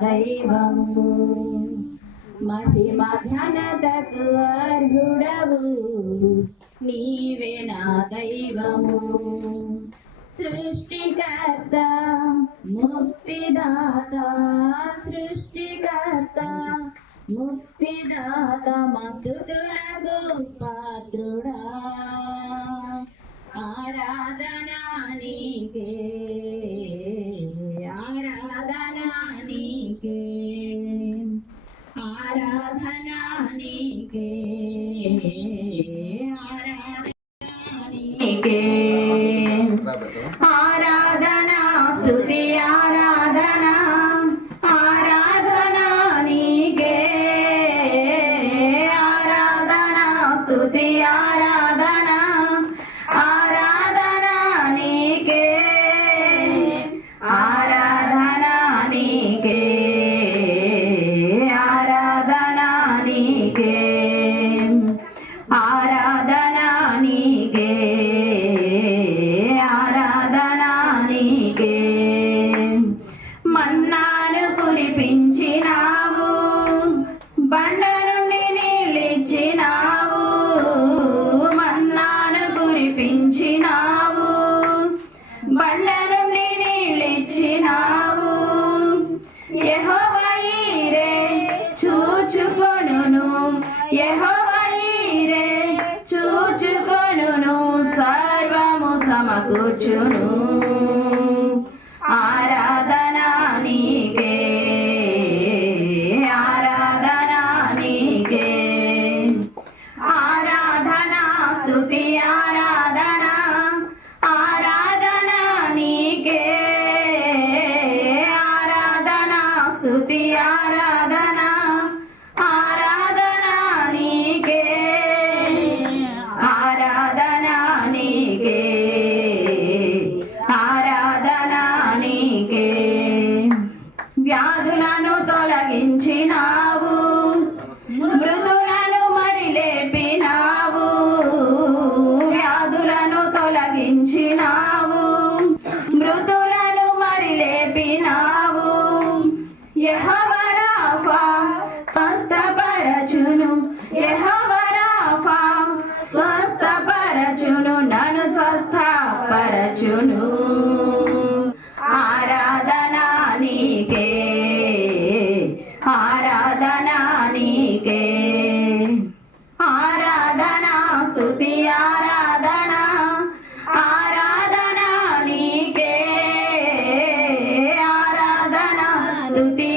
దైవము మహిమ ఘనతకు అర్హుడవు నీవే నా దైవము సృష్టికర్త ముక్తిదాత సృష్టికర్త ముక్తిదాత మస్తుతులకు పాత్రుడా ఆరాధనా నీకే ఆరాధనా నీకే ఆరాధనా నీకే ఆరాధనా నీకే ఆరాధనా స్తుతి ఆరాధనా ఆరాధనా నీకే ఆరాధనా స్తుతి ఆరాధనా ఆరాధనా నీకే ఆరాధనా నీకే ఆరాధనా నీకే ఆరాధనా నీకే ఆరాధనా నీకే మన్నాను కురిపించినావు బండ నుండి నీళ్ళిచ్చినావు మన్నాను కురిపించినావు బండ నుండి నీళ్ళిచ్చినావు యెహోవా ఈరే చూచుకొనును యెహోవా ఈరే చూచుకొనును సర్వము సమకూర్చును ఆరాధనా నీకే ఆరాధనా నీకే ఆరాధనా స్తుతి ఆరాధనా ఆరాధనా నీకే ఆరాధనా స్తుతి ఆరాధనా ఆరాధనా నీకే ఆరాధనా నీకే ఆరాధనా నీకే వ్యాధులను తొలగించినావు మృదులను మరి లేపినావు వ్యాధులను తొలగించినావు మృదులను మరి లేపినావు యెహోవా రాఫా స్వస్థపరచును యెహోవా రాఫా స్వస్థపరచును నన్ను స్వస్థపరచును ఆరాధనా నీకే ఆరాధనా నీకే ఆరాధనా స్తుతి ఆరాధనా ఆరాధనా నీకే ఆరాధనా స్తుతి